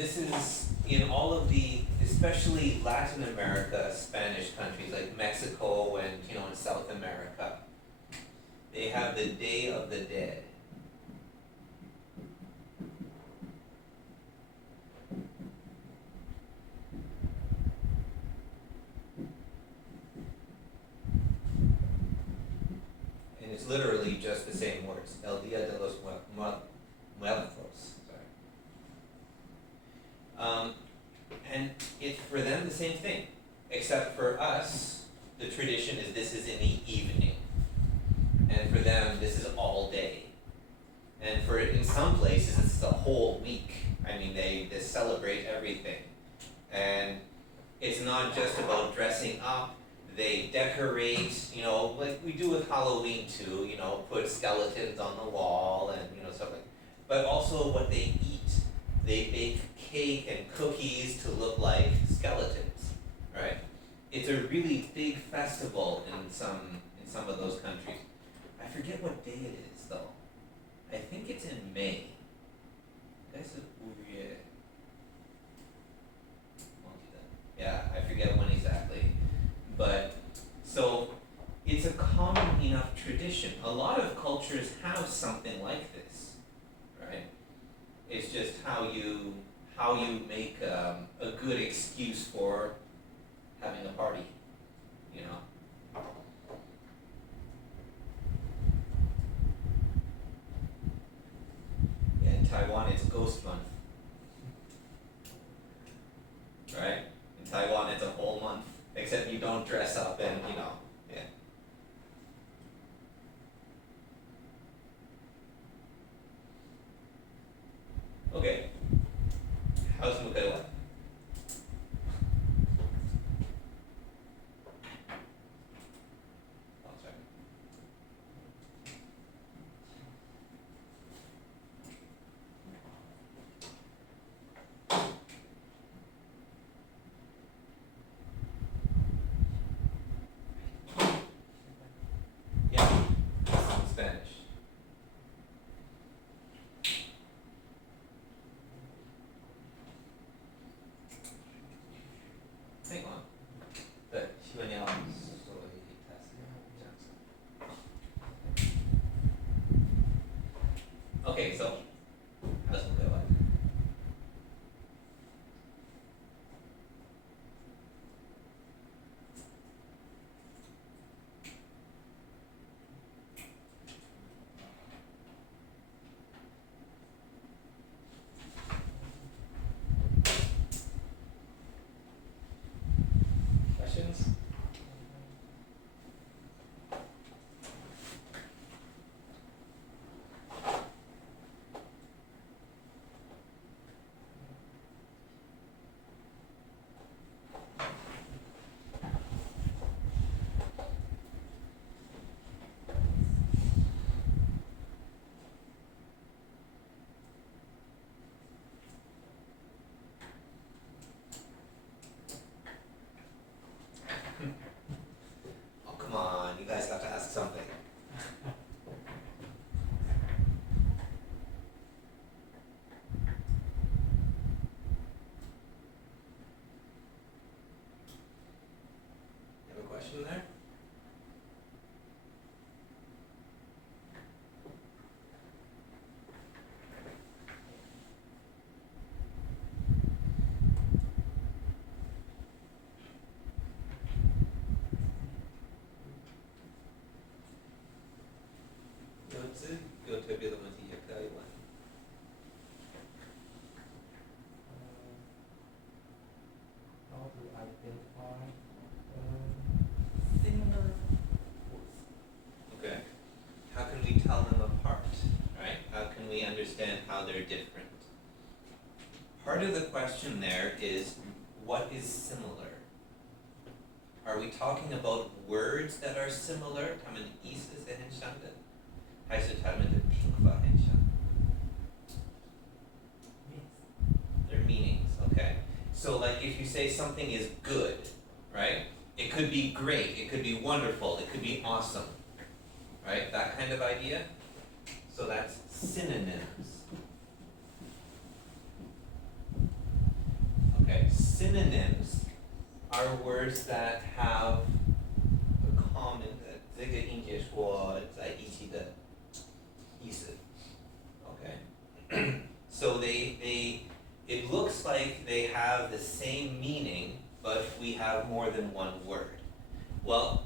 this is in all of the, especially Latin America, Spanish countries like Mexico and, in South America. They have the Day of the Dead. And it's literally just the same words, El Dia de los Muertos. And it's for them the same thing, except for us, the tradition is this is in the evening. And for them, this is all day. And in some places, it's the whole week. I mean, they celebrate everything. And it's not just about dressing up. They decorate, like we do with Halloween too, put skeletons on the wall and, stuff like that. But also what they eat. They bake cake and cookies to look like skeletons, right? It's a really big festival in some of those countries. I forget what day it is though. I think it's in May. Yeah, I forget when exactly. But so it's a common enough tradition. A lot of cultures have something like this, right? It's just how you make a good excuse for having a party, Yeah, in Taiwan it's Ghost Month, right? In Taiwan it's a whole month, except you don't dress up and yeah. Okay. How's Mukaiwa? Oh, sorry. Yeah, Spanish. Hang on. But okay, so how's Mukaiwa? Questions? Oh, come on, you guys have to ask something. You have a question there? How to identify Similar. Okay. How can we tell them apart, right? How can we understand how they're different? Part of the question there is, what is similar? Are we talking about words that are similar? Their meanings, okay. So like if you say something is good, right? It could be great, it could be wonderful, it could be awesome, right? That kind of idea. So that's synonyms. are words that have a common 这个音节说在一起的意思 okay so it looks like they have the same meaning but we have more than one word. Well,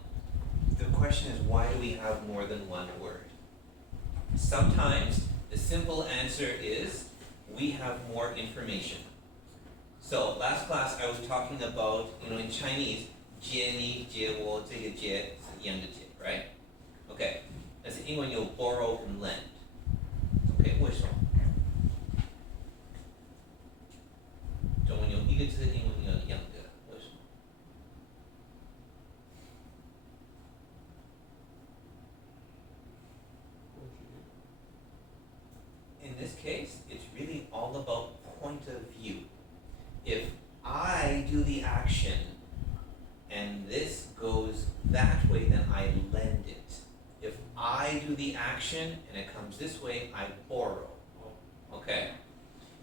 the question is, why do we have more than one word? Sometimes the simple answer is we have more information. So last class I was talking about, in Chinese, 接你接我这个接是一样的接 right? Okay. 但是英文有 borrow 跟 lend. Okay, 为什么？中文有一个字，英文有两个，为什么？In this case, it's really all about point of view. If I do the action and this goes that way, then I lend it. If I do the action and it comes this way, I borrow. Okay?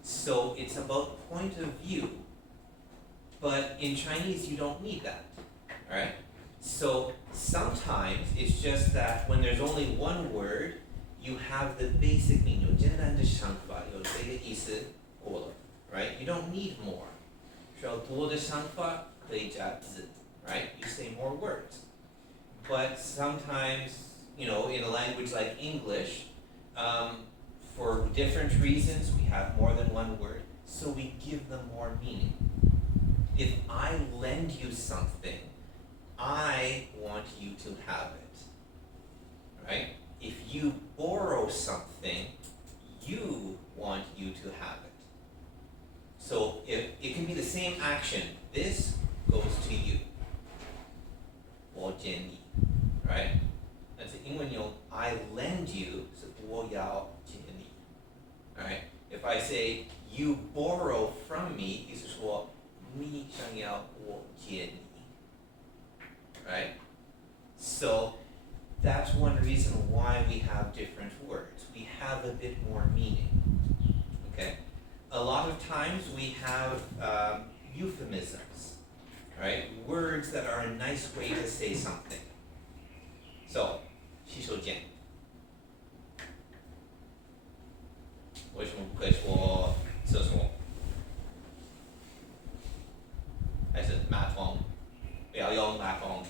So it's about point of view. But in Chinese, you don't need that. Alright? So sometimes it's just that when there's only one word, you have the basic meaning. 有简单的想法，有这个意思过了 right? You don't need more. 需要多的想法可以加字 right? You say more words. But sometimes, in a language like English, for different reasons, we have more than one word, so we give them more meaning. If I lend you something, I want you to have it, right? If you borrow something, you want you to have it. So if it can be the same action, this goes to you. 我借你 right? 但是英文用 I lend you 是我要借你 alright? If I say you borrow from me 意思说你想要我借你 right? So that's one reason why we have different words. We have a bit more meaning. Okay? A lot of times we have euphemisms, right? Words that are a nice way to say something. So, 洗手间为什么不可以说厕所？还是马桶？不要用马桶。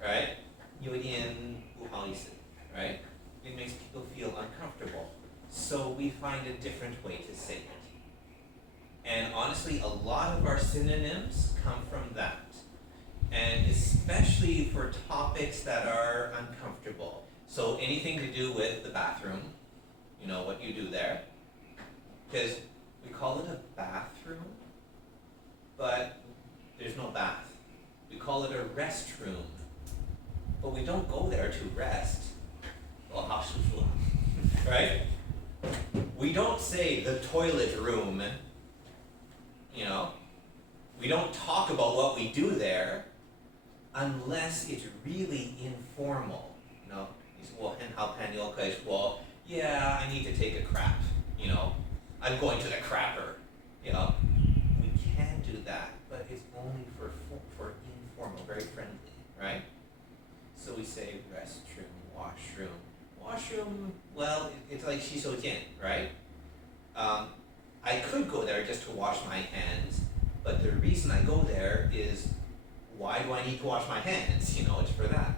Right? 有一点不好意思 right? It makes people feel uncomfortable. So we find a different way to say it. And honestly, a lot of our synonyms come from that. And especially for topics that are uncomfortable. So anything to do with the bathroom, what you do there. Because we call it a bathroom, but there's no bath. We call it a restroom, but we don't go there to rest. Oh, 好舒服 right? We don't say the toilet room, We don't talk about what we do there unless it's really informal. 你说我很好朋友可以说 yeah, I need to take a crap, I'm going to the crapper, We can do that, but it's only for informal, very friendly, right? So we say restroom, washroom. Washroom, well, it's like 洗手间, right? I could go there just to wash my hands, but the reason I go there is, why do I need to wash my hands? It's for that.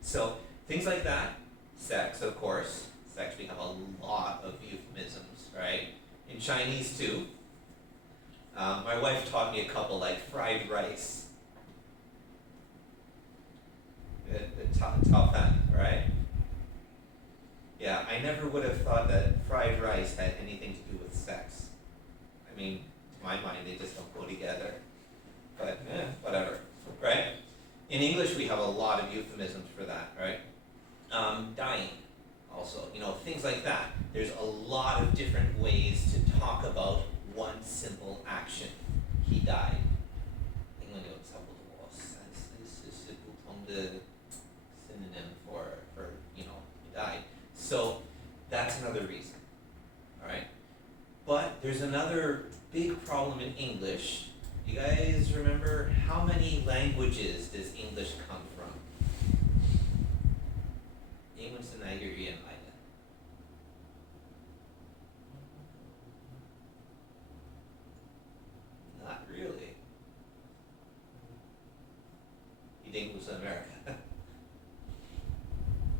So things like that. Sex, of course. Sex, we have a lot of euphemisms, right? In Chinese too. My wife taught me a couple, like fried rice. The top fan, right? Yeah, I never would have thought that fried rice had anything to do with sex. I mean, to my mind, they just don't go together. But, whatever, right? In English, we have a lot of euphemisms for that, right? Dying, also, things like that. There's a lot of different ways to talk about one simple action. He died. 英文有差不多30-40不同的 synonym for he died. So that's another reason, all right? But there's another big problem in English. You guys remember how many languages does English come from? 英文是哪一个语言来的？ Not really. 一定不是 America.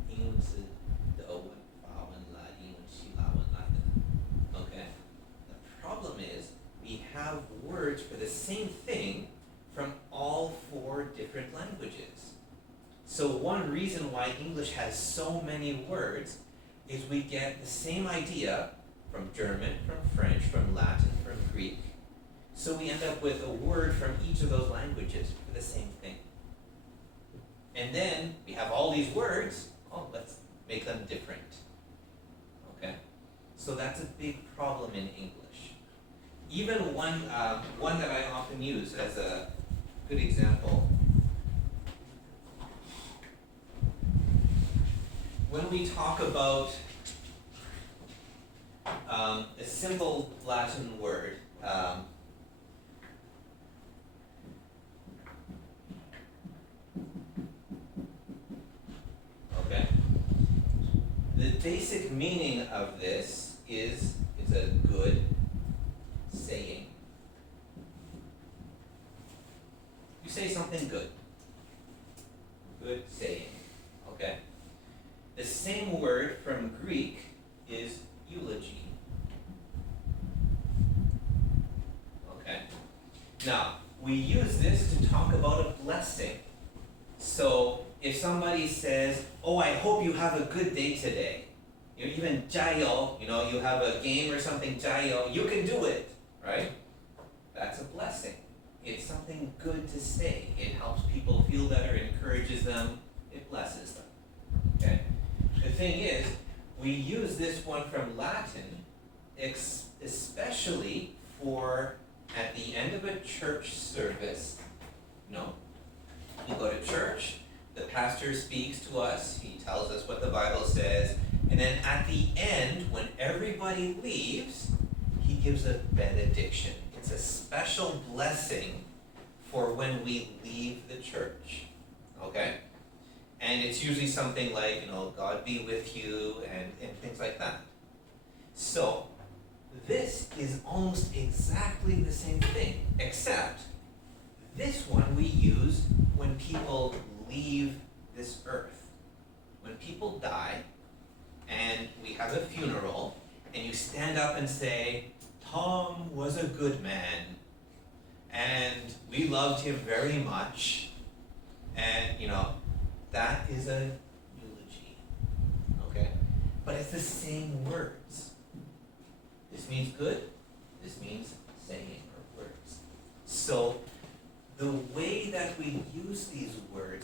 英文是德文、法文来，英文希腊文来的。Okay. The problem is we have words for the same thing from all 4 different languages. So one reason why English has so many words is we get the same idea from German, from French, from Latin, from Greek. So we end up with a word from each of those languages for the same thing. And then we have all these words, let's make them different. Okay? So that's a big problem in English. Even one that I often use as a good example. When we talk about a simple Latin word, okay, the basic meaning of this is a good saying. You say something good. Good saying. Okay? The same word from Greek is eulogy. Okay? Now, we use this to talk about a blessing. So, if somebody says, I hope you have a good day today. Even 加油, you have a game or something, 加油, you can do it, right? That's a blessing. It's something good to say. It helps people feel better, it encourages them, it blesses them. Okay? The thing is, we use this one from Latin, especially for at the end of a church service. We go to church, the pastor speaks to us, he tells us what the Bible says, and then at the end, when everybody leaves, he gives a benediction. It's a special blessing for when we leave the church. Okay? And it's usually something like, God be with you, and things like that. So, this is almost exactly the same thing, except this one we use when people leave this earth. When people die, and we have a funeral, and you stand up and say, Tom was a good man, and we loved him very much, and, that is a eulogy, okay? But it's the same words. This means good, this means saying or words. So, the way that we use these words